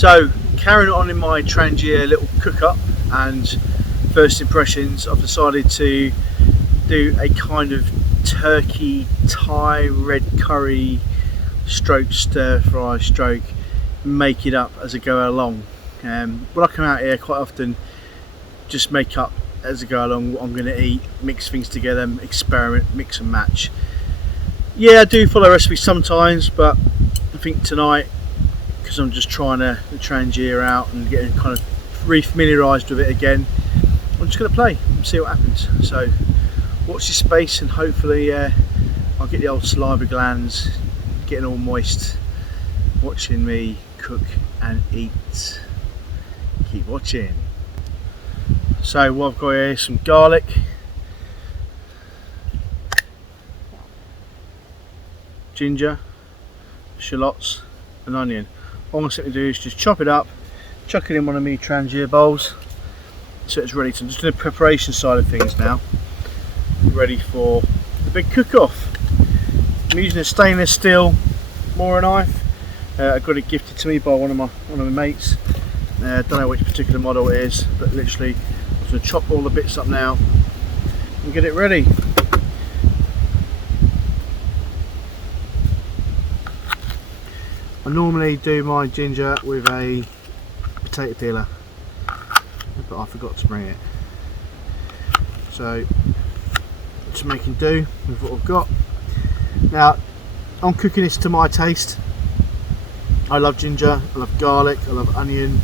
So carrying on in my Trangia little cook up and first impressions, I've decided to do a kind of turkey Thai red curry stroke stir fry stroke make it up as I go along. When I come out here, quite often just make up as I go along what I'm going to eat, mix things together, experiment, mix and match. Yeah, I do follow recipes sometimes, but I think tonight, because I'm just trying the Trangia out and getting kind of re-familiarised with it again, I'm just going to play and see what happens. So watch this space, and hopefully I'll get the old saliva glands getting all moist watching me cook and eat. Keep watching. So what I've got here is some garlic, ginger, shallots and onion. All I'm going to do is just chop it up, chuck it in one of my Trangia bowls so it's ready to. I'm just doing the preparation side of things now, ready for the big cook-off. I'm using a stainless steel Mora knife. I got it gifted to me by one of my mates. I don't know which particular model it is, but literally I'm going to chop all the bits up now and get it ready. I normally do my ginger with a potato peeler, but I forgot to bring it. So just making do with what I've got. Now I'm cooking this to my taste. I love ginger, I love garlic, I love onion.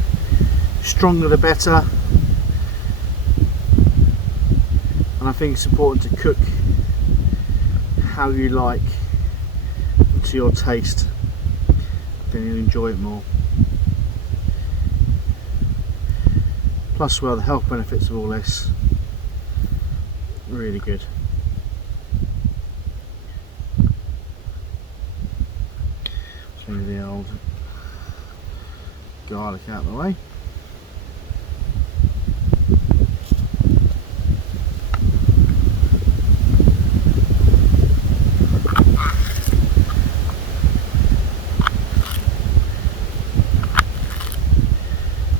Stronger the better. And I think it's important to cook how you like, to your taste, then you'll enjoy it more. Plus, well, the health benefits of all this, really good. So the old garlic out of the way.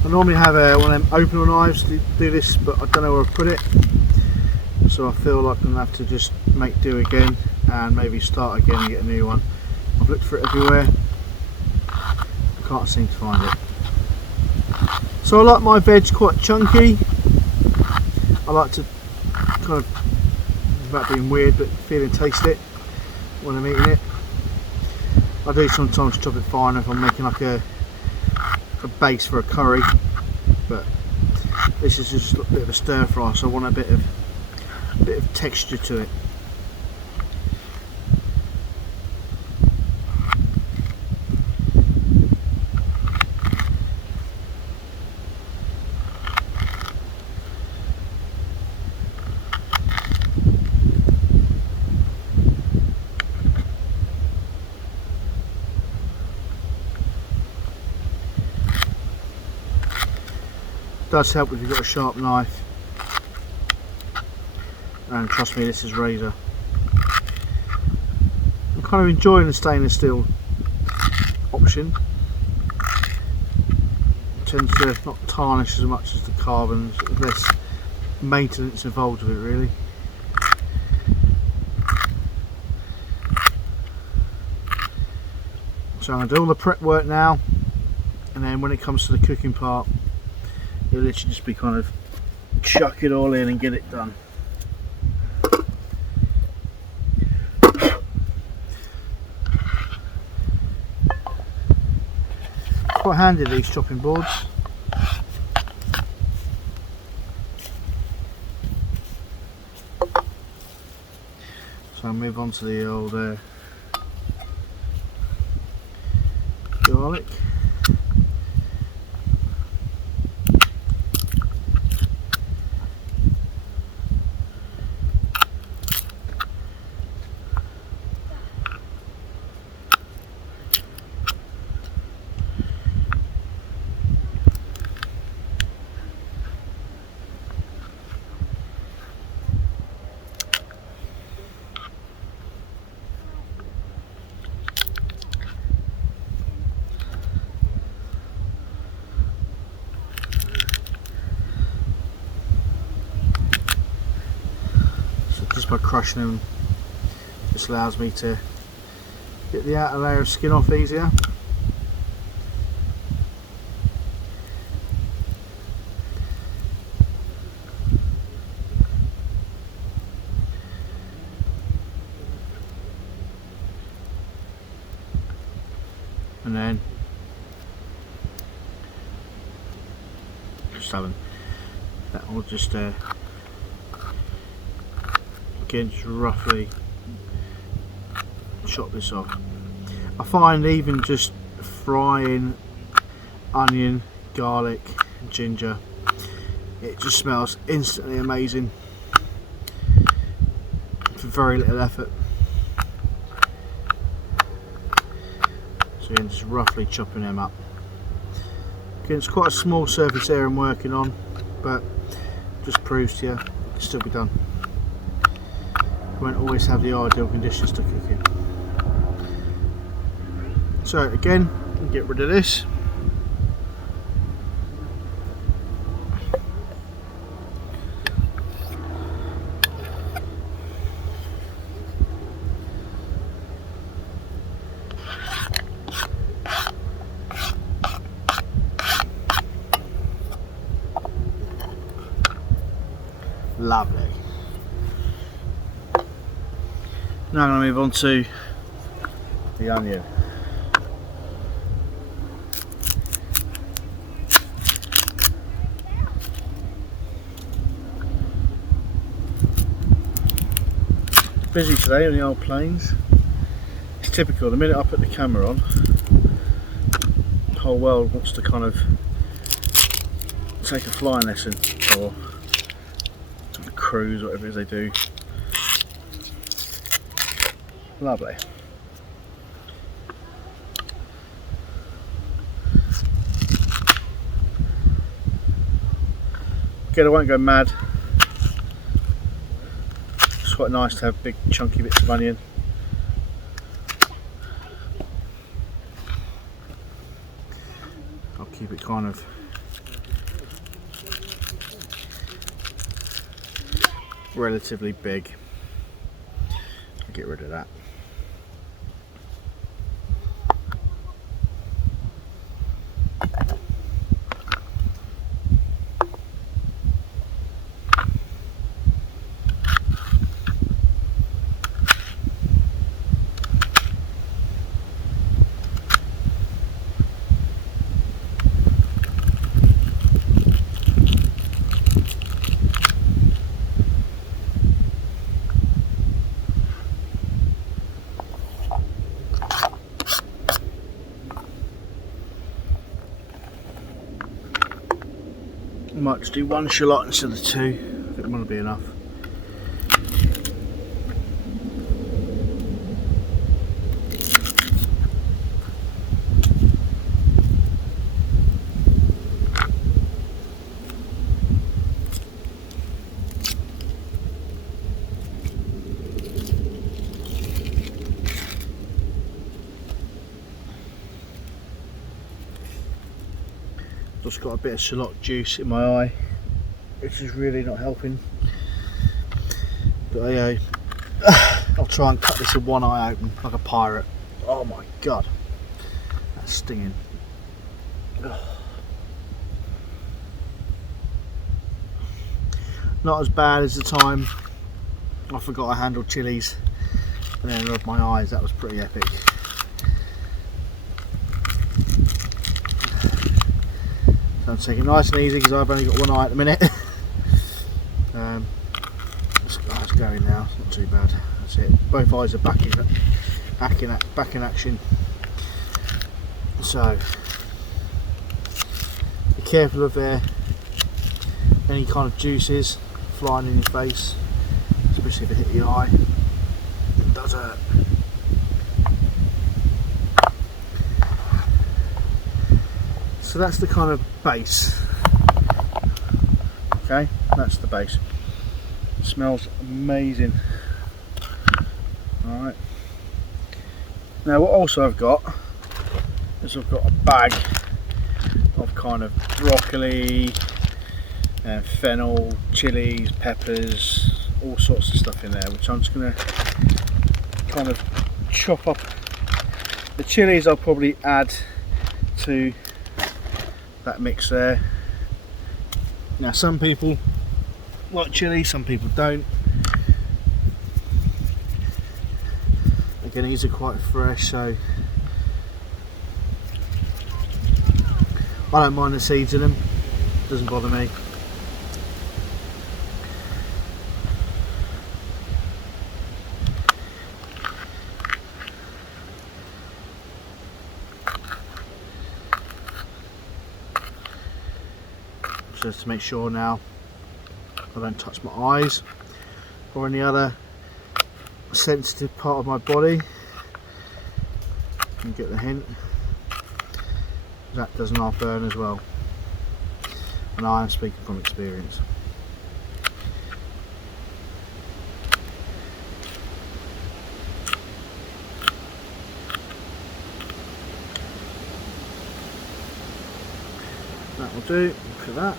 I normally have one of them opener knives to do this, but I don't know where I put it, so I feel like I'm going to have to just make do again and maybe start again and get a new one. I've looked for it everywhere, I can't seem to find it. So I like my veg quite chunky. I like to kind of, without being weird, but feel and taste it when I'm eating it. I do sometimes chop it fine if I'm making like a base for a curry, but this is just a bit of a stir fry, so I want a bit of texture to it. Does help if you've got a sharp knife, and trust me, this is razor. I'm kind of enjoying the stainless steel option. It tends to not tarnish as much as the carbon, there's less maintenance involved with it really. So I'm going to do all the prep work now, and then when it comes to the cooking part, it'll literally just be kind of chuck it all in and get it done. Quite handy, these chopping boards. So I'll move on to the old garlic. just by crushing them, just allows me to get the outer layer of skin off easier. And then just having that will just again just roughly chop this off. I find even just frying onion, garlic, ginger, it just smells instantly amazing for very little effort. So again, just roughly chopping them up. Again, it's quite a small surface area I'm working on, but just proves to you it can still be done. You won't always have the ideal conditions to cook in. So again, get rid of this. Lovely. Now I'm going to move on to the onion. Busy today on the old plains. It's typical, the minute I put the camera on, the whole world wants to kind of take a flying lesson or sort of cruise, whatever it is they do. Lovely. Again, I won't go mad. It's quite nice to have big chunky bits of onion. I'll keep it kind of relatively big. I'll get rid of that. I might just do one shallot instead of two. I think it might be enough. Just got a bit of shallot juice in my eye, which is really not helping. But I'll try and cut this with one eye open like a pirate. Oh my god, that's stinging. Not as bad as the time I forgot I handled chilies and then rubbed my eyes. That was pretty epic. So I'm taking it nice and easy because I've only got one eye at the minute. It's going now, it's not too bad. That's it. Both eyes are back in action. So be careful of any kind of juices flying in your face, especially if it hit the eye. It does hurt. So that's the kind of base. Okay, that's the base. It smells amazing. Alright. Now what also I've got is I've got a bag of kind of broccoli and fennel, chilies, peppers, all sorts of stuff in there, which I'm just going to kind of chop up. The chilies I'll probably add to that mix there. Now some people like chili, some people don't. Again, these are quite fresh, so I don't mind the seeds in them, doesn't bother me. Just to make sure now I don't touch my eyes or any other sensitive part of my body. You get the hint. That does not burn as well, and I am speaking from experience. That will do for that.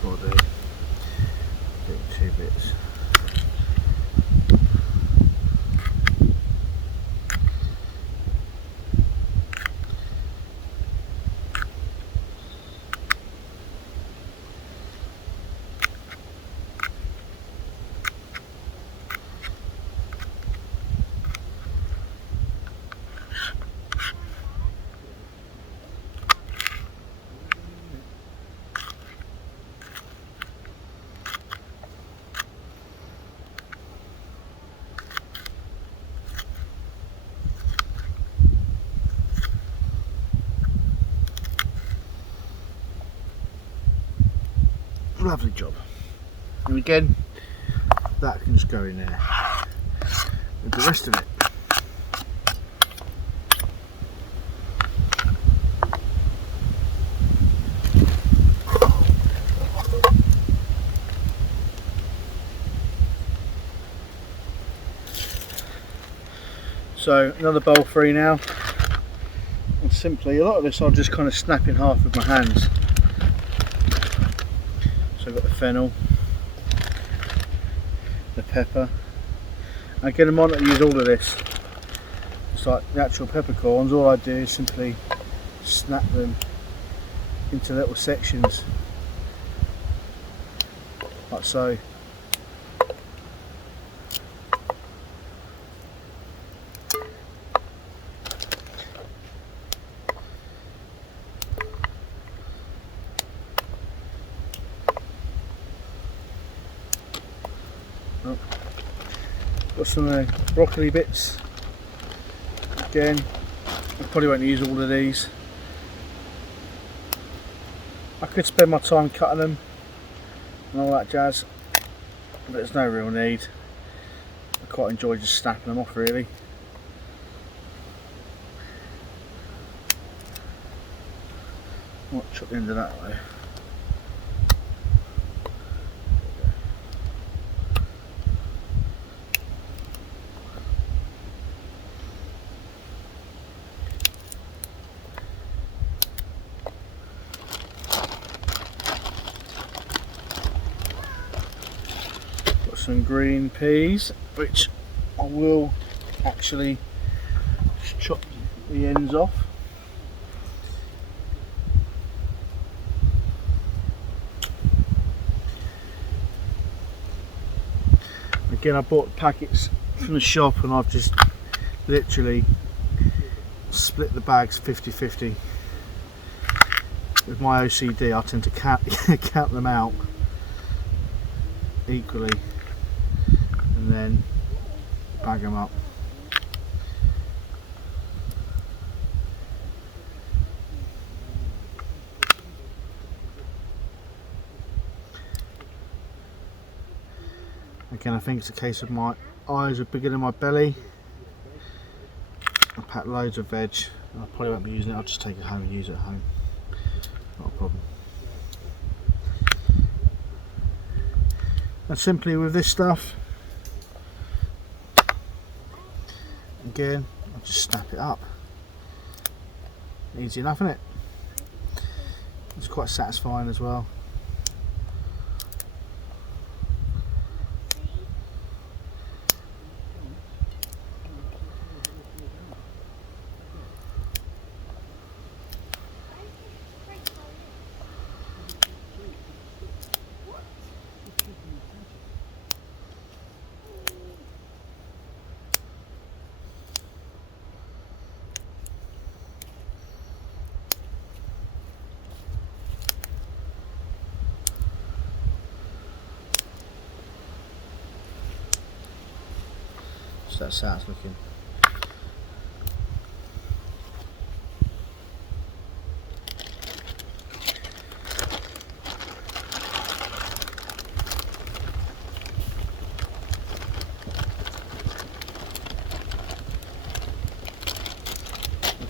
Body, do 2 bits. Lovely job. And again, that can just go in there with the rest of it. So another bowl free now, and simply a lot of this I'll just kind of snap in half with my hands. So I've got the fennel, the pepper. Again, I might not use all of this. It's like the actual peppercorns. All I do is simply snap them into little sections, like so. Got some broccoli bits. Again, I probably won't use all of these. I could spend my time cutting them and all that jazz, but there's no real need. I quite enjoy just snapping them off, really. Might chop the end of that way. Some green peas, which I will actually chop the ends off. Again, I bought packets from the shop and I've just literally split the bags 50-50. With my OCD, I tend to count them out equally and then bag them up. Again, I think it's a case of my eyes are bigger than my belly. I packed loads of veg. I probably won't be using it, I'll just take it home and use it at home. Not a problem. And simply with this stuff, again, I'll just snap it up. Easy enough, isn't it? It's quite satisfying as well. So that's how it's looking.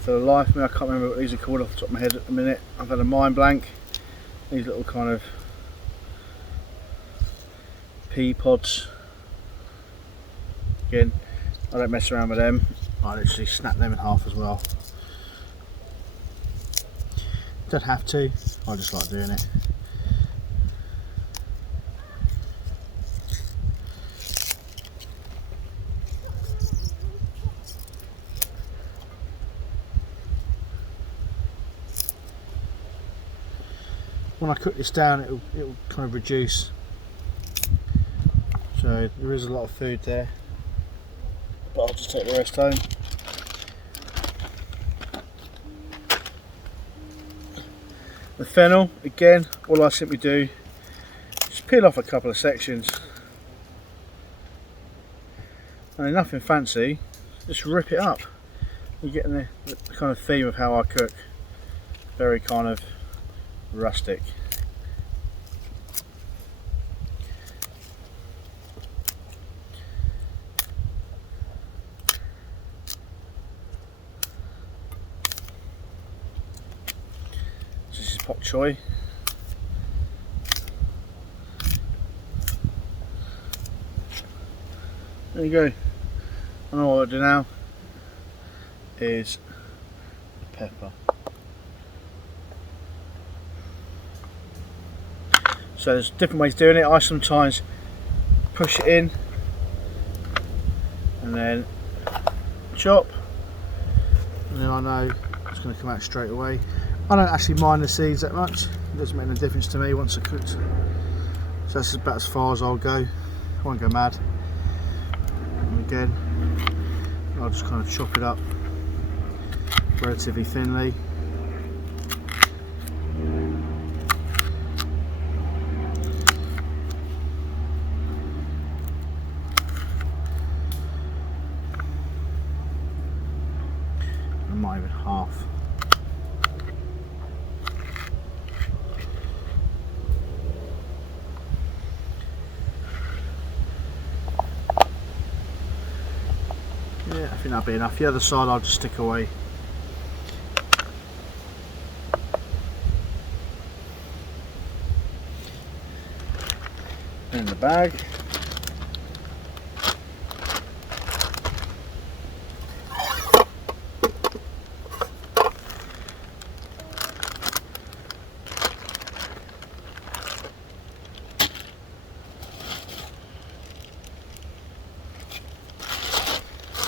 For the life of me, I can't remember what these are called off the top of my head at the minute. I've had a mind blank. These little kind of pea pods. Again, I don't mess around with them. I literally snap them in half as well. Don't have to, I just like doing it. When I cook this down, it'll kind of reduce. So there is a lot of food there, but I'll just take the rest home. The fennel, again, all I simply do is peel off a couple of sections. And nothing fancy, just rip it up. You're getting the kind of theme of how I cook. Very kind of rustic. This is bok choy. There you go. And all I'll do now is pepper. So there's different ways of doing it. I sometimes push it in and then chop, and then I know it's going to come out straight away. I don't actually mind the seeds that much. It doesn't make any difference to me once they're cooked. So that's about as far as I'll go. I won't go mad. And again, I'll just kind of chop it up relatively thinly. Not even half. Yeah, I think that'll be enough. The other side I'll just stick away. In the bag.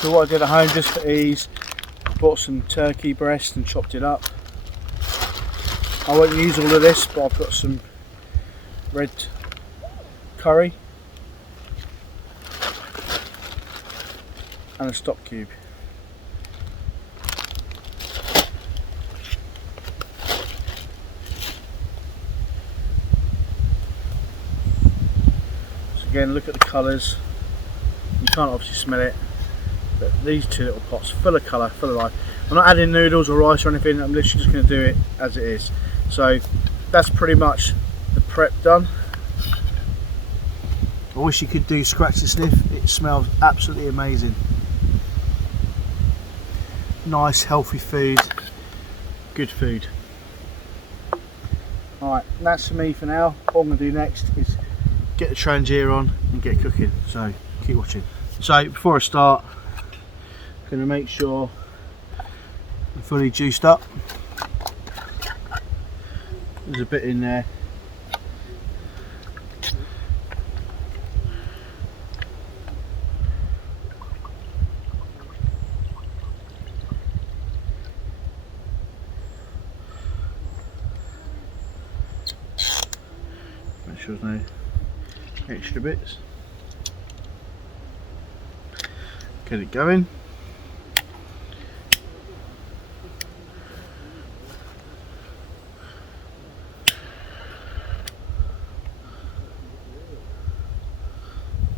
So what I did at home just for ease, bought some turkey breast and chopped it up. I won't use all of this, but I've got some red curry and a stock cube. So again, look at the colours. You can't obviously smell it. But these two little pots, full of colour, full of life. I'm not adding noodles or rice or anything, I'm literally just going to do it as it is. So that's pretty much the prep done. I wish you could do scratch and sniff, it smells absolutely amazing. Nice, healthy food, good food. Alright, that's for me for now. What I'm going to do next is get the Trangia on and get cooking. So keep watching. So before I start, I'm going to make sure I'm fully juiced up. There's a bit in there. Make sure there's no extra bits. Get it going.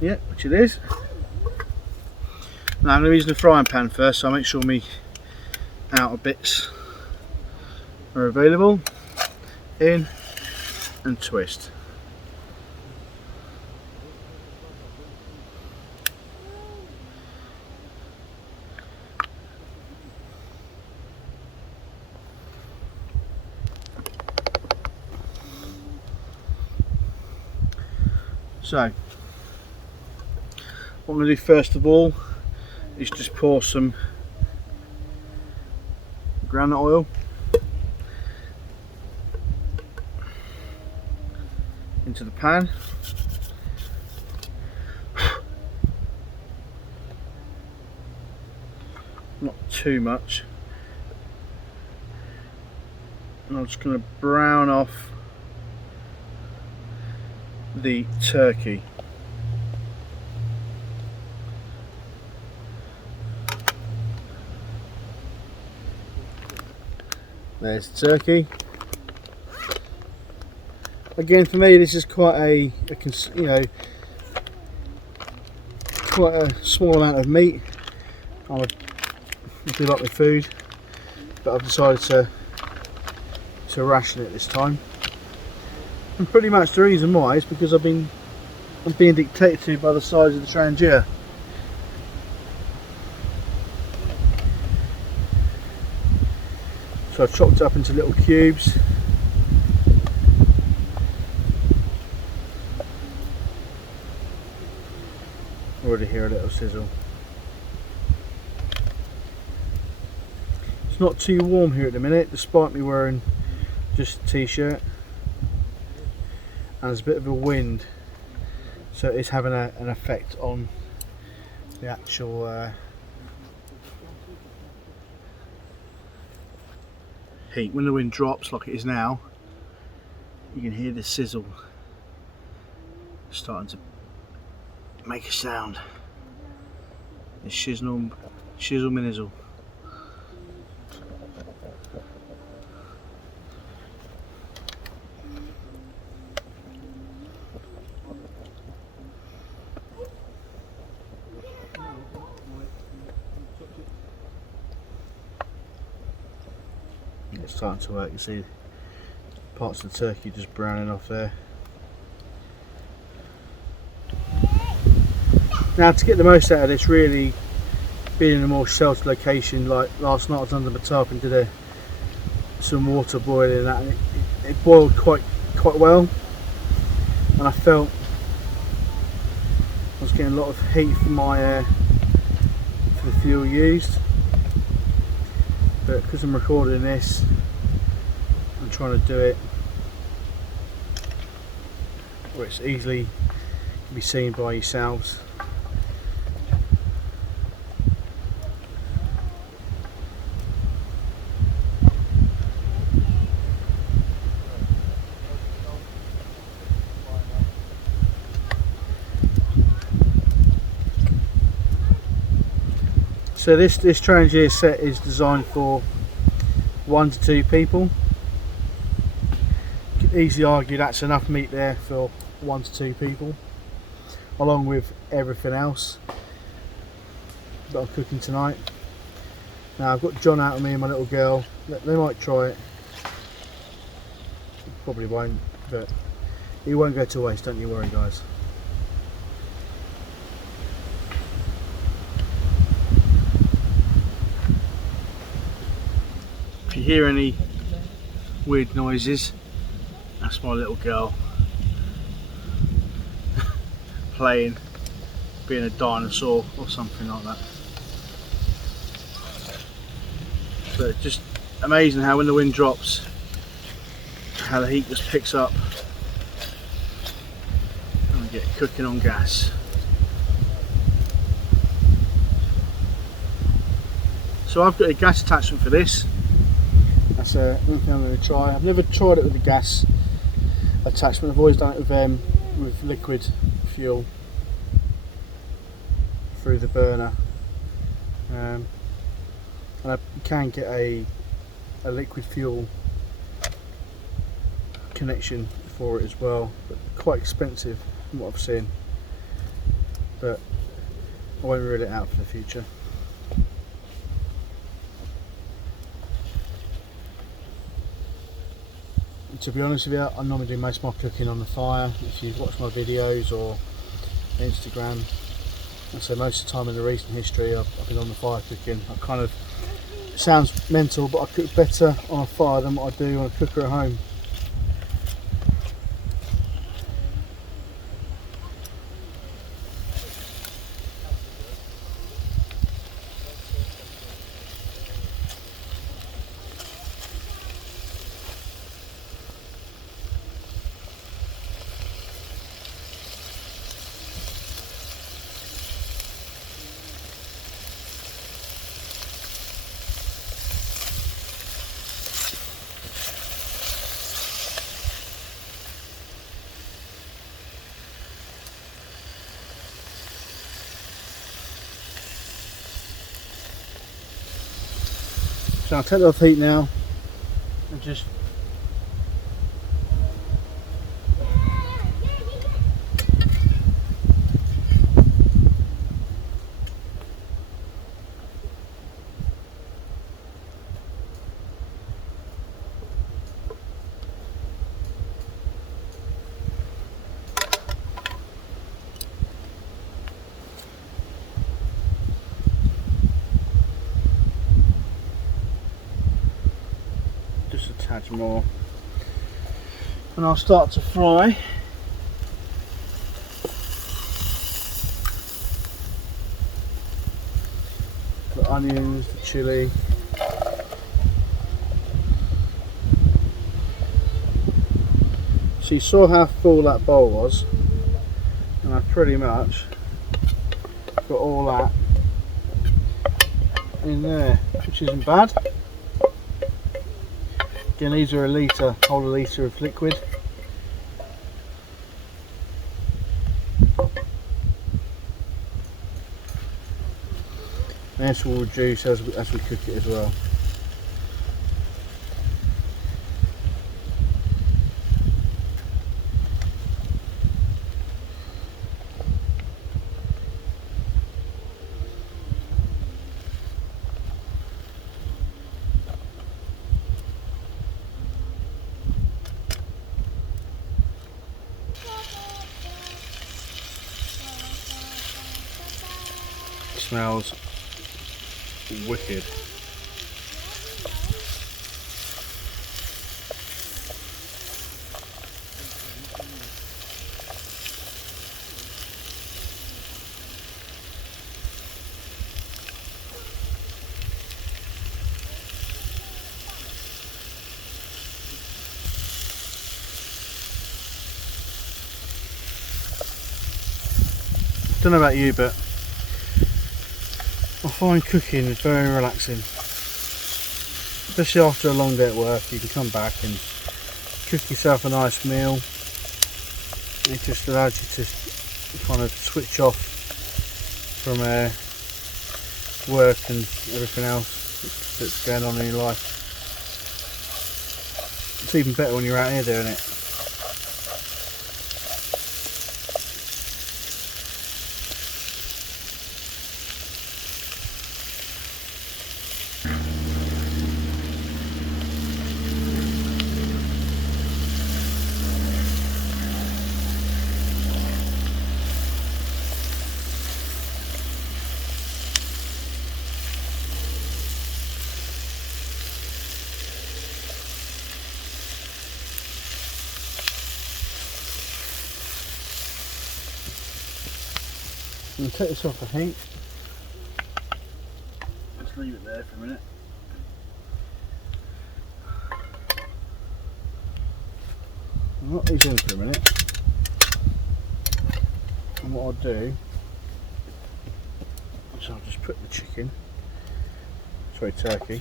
Yeah, which it is. Now I'm going to be using the frying pan first, so I'll make sure my outer bits are available. In and twist. So what I'm going to do first of all is just pour some groundnut oil into the pan. Not too much. And I'm just going to brown off the turkey. There's the turkey. Again, for me, this is quite a quite a small amount of meat. I do like my food, but I've decided to ration it this time. And pretty much the reason why is because I'm being dictated to by the size of the Trangia. So I've chopped it up into little cubes. Already hear a little sizzle. It's not too warm here at the minute, despite me wearing just a t-shirt. And there's a bit of a wind, so it's having an effect on the actual heat. When the wind drops like it is now, you can hear the sizzle starting to make a sound. It's shizzle minizzle. It's starting to work. You see parts of the turkey just browning off there. Now, to get the most out of this, really being in a more sheltered location, like last night I was under my tarp and did some water boiling and that, and it boiled quite well, and I felt I was getting a lot of heat from my for the fuel used. But because I'm recording this, I'm trying to do it where it's easily can be seen by yourselves. So this Trangia set is designed for 1 to 2 people. You can easily argue that's enough meat there for 1 to 2 people, along with everything else that I'm cooking tonight. Now I've got John out with me and my little girl. They might try it. Probably won't, but it won't go to waste, don't you worry guys. If you hear any weird noises, that's my little girl. playing, being a dinosaur or something like that. But it's just amazing how when the wind drops, how the heat just picks up and we get cooking on gas. So I've got a gas attachment for this. That's one thing I'm going to try. I've never tried it with a gas attachment. I've always done it with liquid fuel through the burner. And I can get a liquid fuel connection for it as well, but quite expensive from what I've seen. But I won't rule it out for the future. To be honest with you, I normally do most of my cooking on the fire. If you've watched my videos or Instagram, so most of the time in the recent history I've been on the fire cooking. I kind of, it sounds mental, but I cook better on a fire than what I do on a cooker at home. So I'll take it off heat now and just a tad more, and I'll start to fry. The onions, the chilli. So you saw how full that bowl was, and I pretty much got all that in there, which isn't bad. Again, these are whole litre of liquid. And this will reduce as we cook it as well. Smells wicked. Don't know about you, but I find cooking is very relaxing, especially after a long day at work. You can come back and cook yourself a nice meal. It just allows you to kind of switch off from work and everything else that's going on in your life. It's even better when you're out here doing it. I'm going to take this off the heat. Just leave it there for a minute. I'll knock these in for a minute. And what I'll do is I'll just put the chicken, sorry, turkey,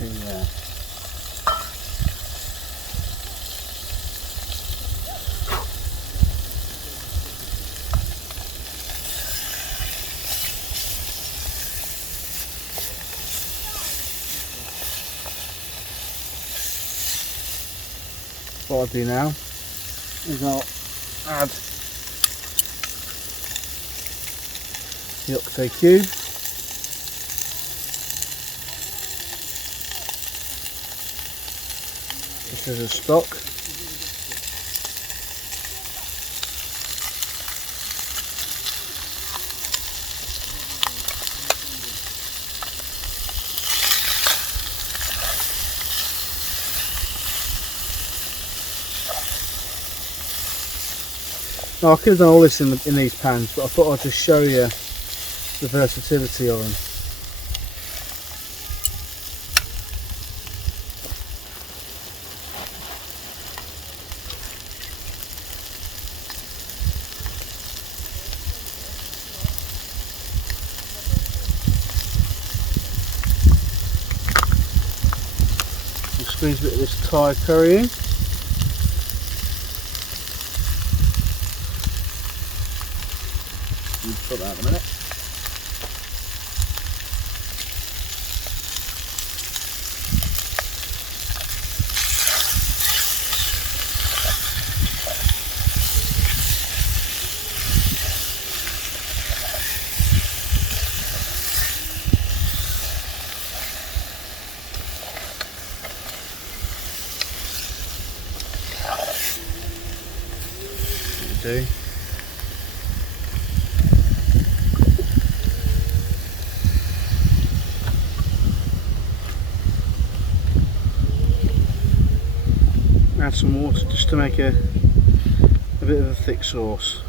in there. What I'll do now is I'll add the octo cube, this is a stock, now I could have done all this in these pans, but I thought I'd just show you the versatility of them. I'll squeeze a bit of this Thai curry in. Put that in a minute. Do. Add some water just to make a bit of a thick sauce.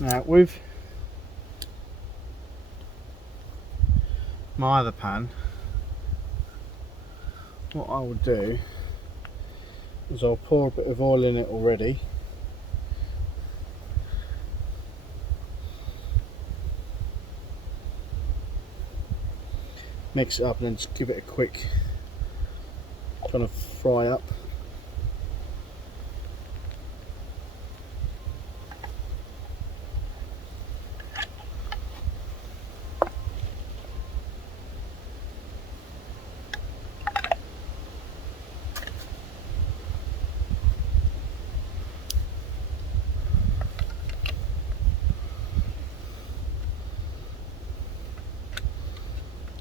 Now with my other pan, what I will do is I'll pour a bit of oil in it already. Mix it up and then just give it a quick kind of fry up.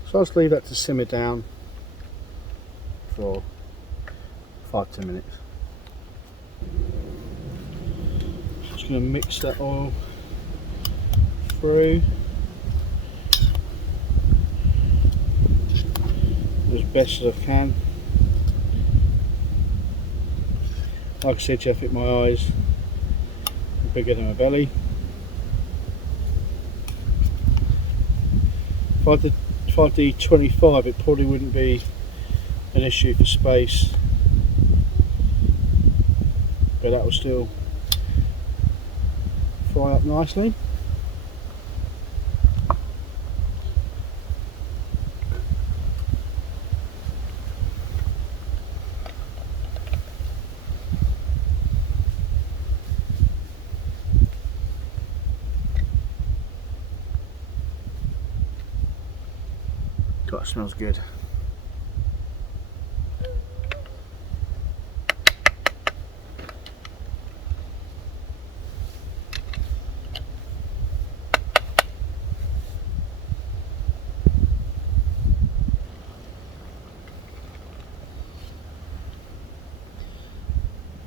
So I'll just leave that to simmer down for 5–10 minutes. Just going to mix that oil through as best as I can. Like I said, I think my eyes are bigger than my belly. If I did 25, it probably wouldn't be an issue for space, but that will still fry up nicely. God, it smells good.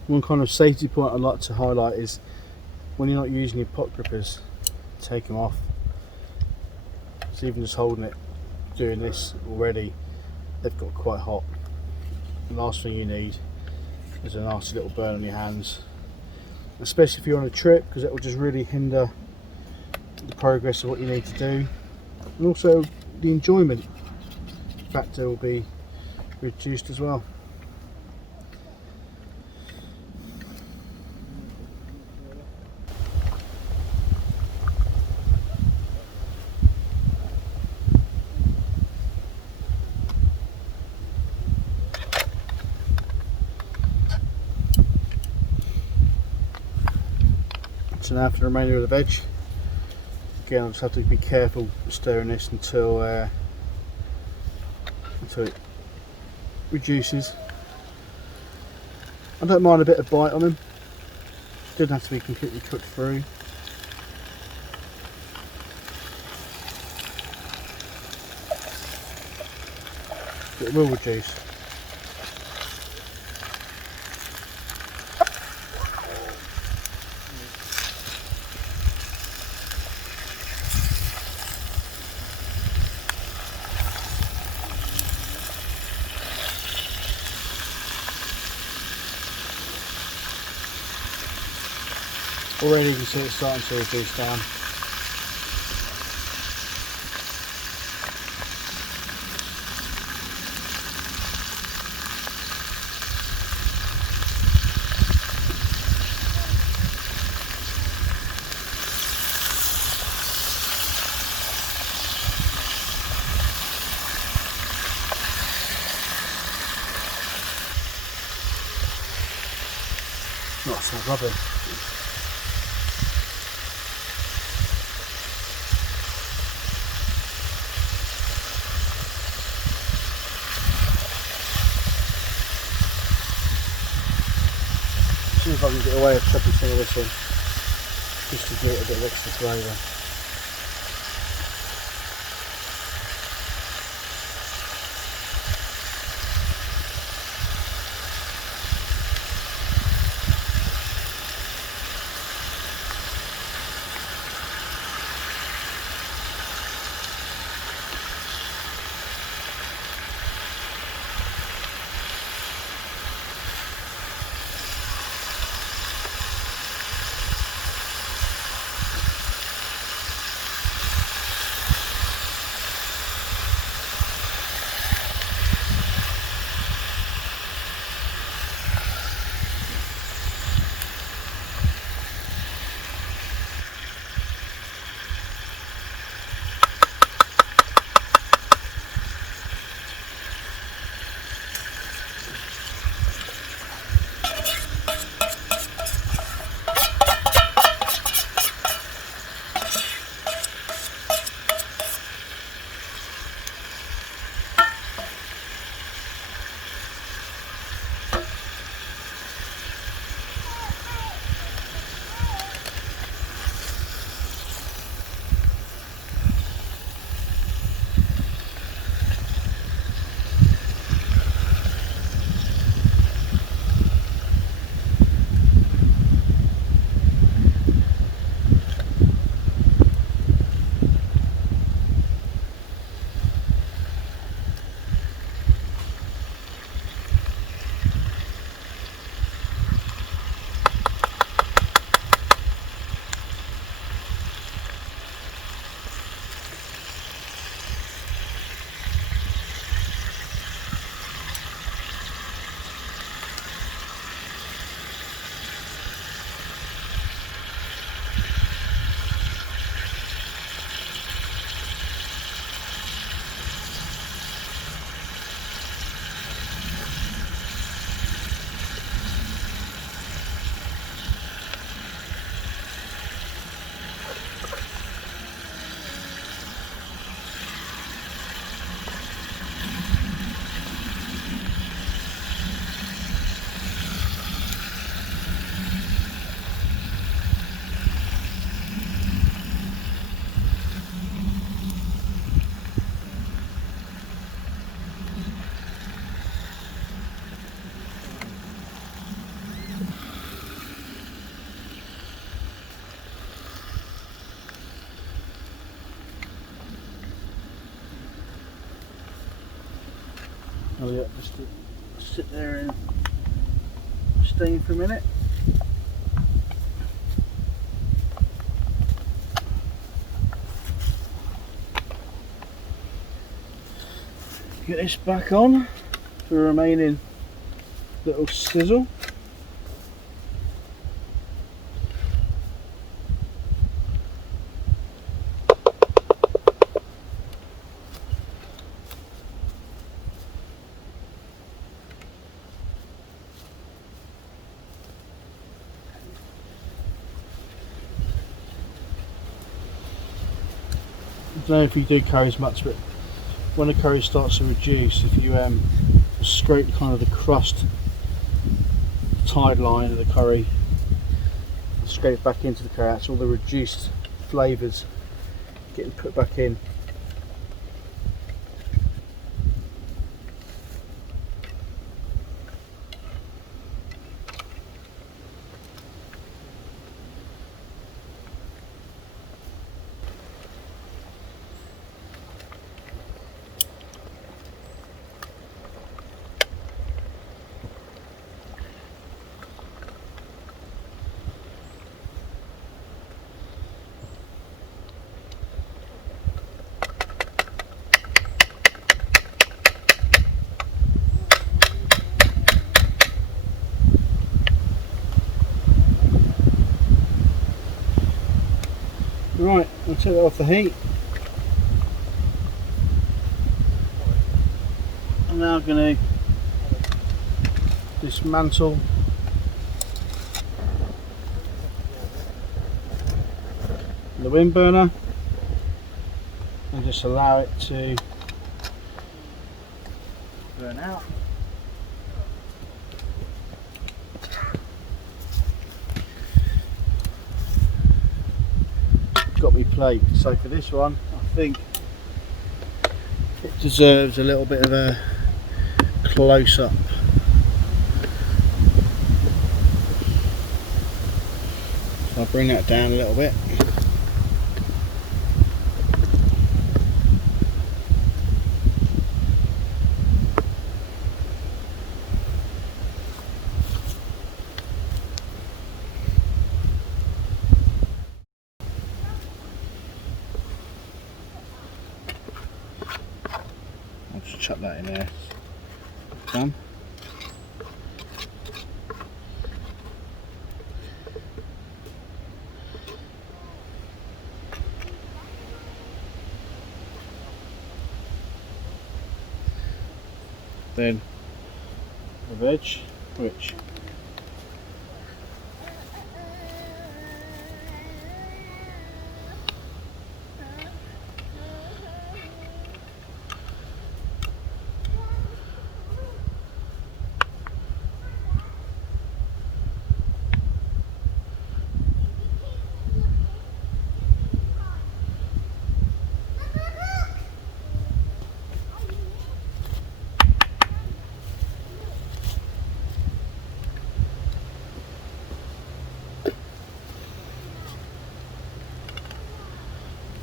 One kind of safety point I'd like to highlight is when you're not using your pot grippers, take them off. So even just holding it, doing this already, they've got quite hot. The last thing you need is a nasty little burn on your hands, especially if you're on a trip, because it will just really hinder the progress of what you need to do, and also the enjoyment factor will be reduced as well. So now for the remainder of the veg, again I'll just have to be careful stirring this until it reduces. I don't mind a bit of bite on them, it doesn't have to be completely cooked through. But it will reduce. Already you can see it's starting to reduce down. Not so rubber. See if I can get away with chucking some of this in, just to give it a bit of extra flavour. Oh, just to sit there and steam for a minute. Get this back on for the remaining little sizzle. I don't know if you do curries much, but when the curry starts to reduce, if you scrape kind of the crust, the tide line of the curry, scrape it back into the curry, that's all the reduced flavours getting put back in. Right, I'll take that off the heat. I'm now going to dismantle the wind burner and just allow it to burn out. Got me plate, so for this one I think it deserves a little bit of a close-up. So I'll bring that down a little bit. I'll just chuck that in there. Done. Then the veg, which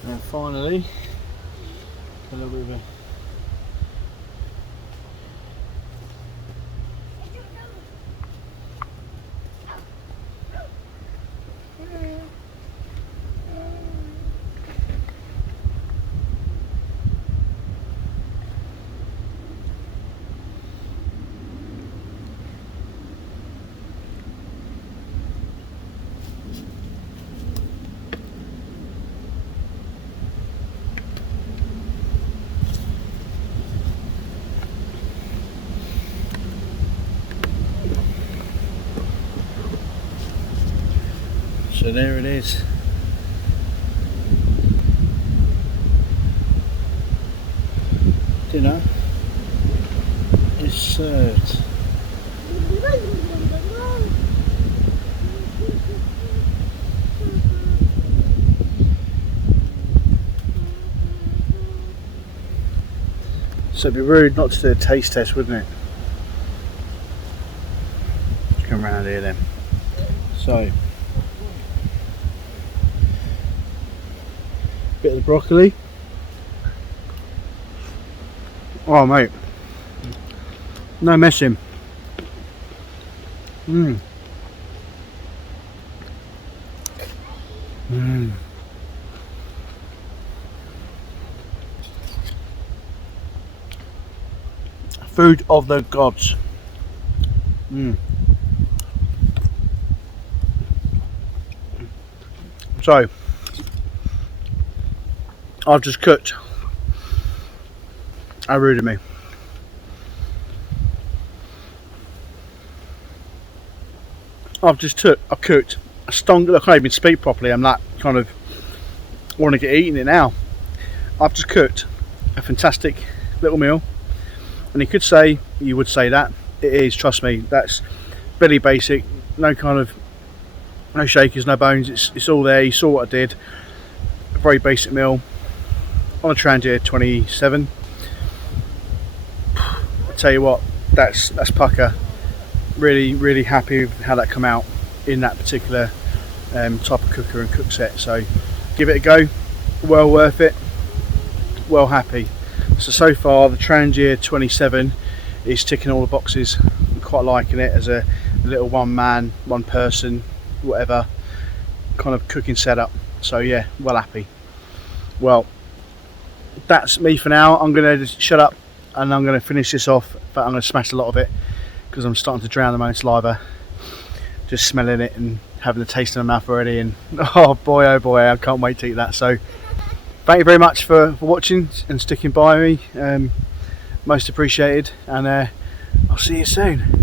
and finally a little bit of a so there it is. Dinner is served. So it'd be rude not to do a taste test, wouldn't it? Come around here then. So, bit of the broccoli. Oh mate, No messing. Mmm. Mmm. Food of the gods. Mmm. So, I've just cooked. How rude of me. I cooked a stonk. Look, I can't even speak properly. I'm that kind of want to get eating it now. I've just cooked a fantastic little meal, and you would say that it is. Trust me, that's very basic. No kind of, no shakers, no bones. It's all there. You saw what I did. A very basic meal on a Trangia 27. I tell you what, that's pucker. Really happy with how that come out in that particular type of cooker and cook set. So give it a go. Well worth it. Well happy. So far the Trangia 27 is ticking all the boxes. I'm quite liking it as a little one man, one person, whatever kind of cooking setup. So yeah, well happy. Well, that's me for now. I'm going to just shut up and I'm going to finish this off, but I'm going to smash a lot of it because I'm starting to drown my own saliva just smelling it and having the taste in my mouth already, and oh boy I can't wait to eat that. So thank you very much for watching and sticking by me, most appreciated, and I'll see you soon.